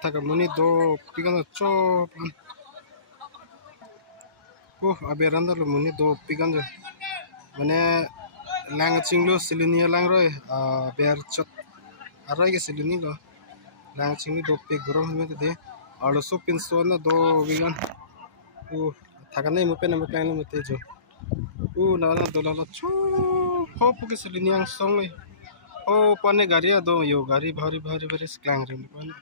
taka muni do pigana chop. Aberanda lo muni do pigana. Mane lang chinglo silinia lang roy. Ber chot. Arai ke silini lo. Lang chinglo do pig grom me de. Alo so pinso na do vegan. Taka na mo pen mo kain mo tejo. Nana do la cho. Ke silini ang song le. Pane gari ado yo gari bhari sklang rin pane.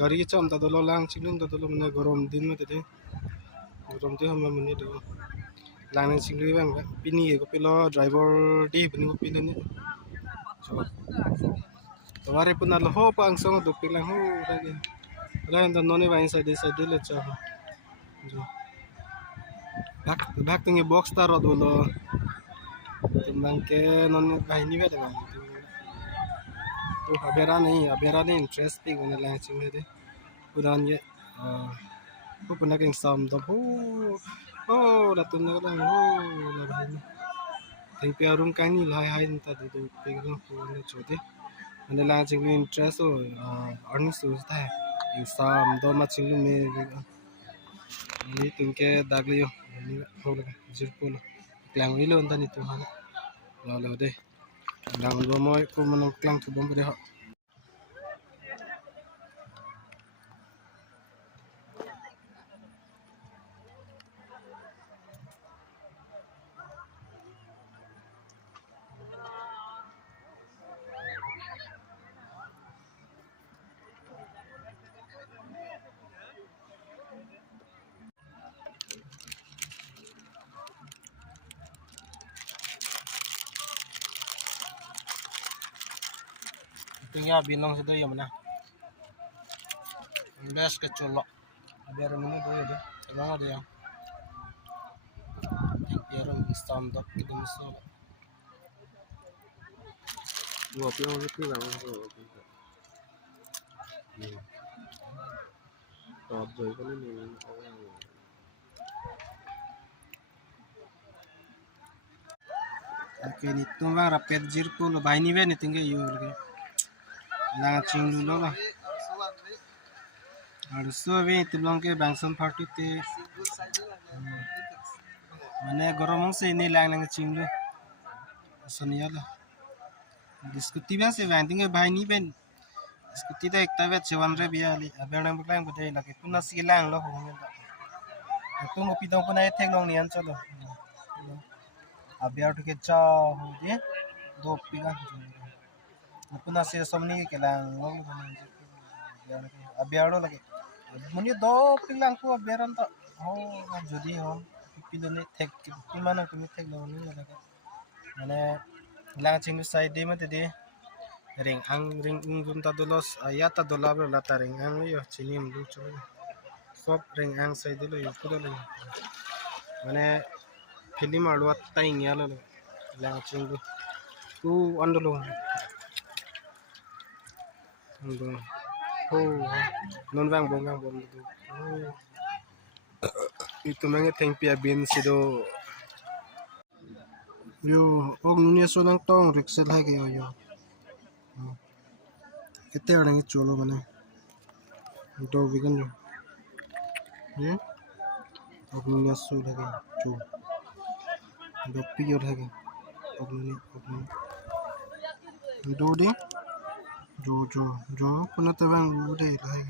Gari cham ta dolo lang chilin ta dolo mane gorom din me tede gorom te hum mane do lang chingli bang pini ko pilo driver di bini ko pilo ni so are puna lo ho pang song do pilang ho rage ran da noni bang side le cha bak tingi box ta ro do lo tumang ke noni bang ni be da तो अबेरा नहीं इंटरेस्ट भी होने लगा चुके थे पुरान ये वो पुना के इंसान तो हो रतुन ने कहा हो ना भाई ने थिंक पे रूम का नहीं लाए हाई नहीं था तो पे करो पुराने छोटे मैंने लगा चुके इंटरेस्ट हो अर्निंग सोचता है इंसान दो मचिंग में ये तुमके दागलियो हो लगा जिरपुल प्लान विलो अंदर नहीं तुम्हारा लो दे lang lo mo ko manong klang to bomba de ha tinggal binong situ ya mana beres kecolok biar ini tuh ya deh emang ada yang biar standar gitu misal dua pion itu lah top rồi có nên oke ni tuh bang rapet jirku lo bayi ni nih tinggal yuk lagi lang ching dulu lah harus suami itu bilang ke bangsan party te mana gorong sih ini lang ching dulu soalnya lah diskusi biasa bang tinggal bayi ni ben diskusi dah ekta bet cuman rebiya li abang bukan budaya lagi pun nasi lang loh itu ngopi dong pun aja tek long nian calo abiar tuh kecau dia do pigan pun nasi somni ke lang long abiar lagi muni do pilang ku abiaran tak jadi pilih tek gimana kami tek long ni lagi mana lang cinggu side dia mah tadi ring unggun ta dolos ayat ta dolab la ta ring ang yo chinim du chalo sob ring ang side lo yo kudo lo mane film aluat ta ingyalo lo lang cinggu tu andolo non bang bom du itu mange teng pia bin sido yo og nunia so lang tong rixel ha ge yo kete orang itu cholo mana do vegan jo ye og nunia so lagi jo do pure lagi og nunia do de jo puna tawang ude lagi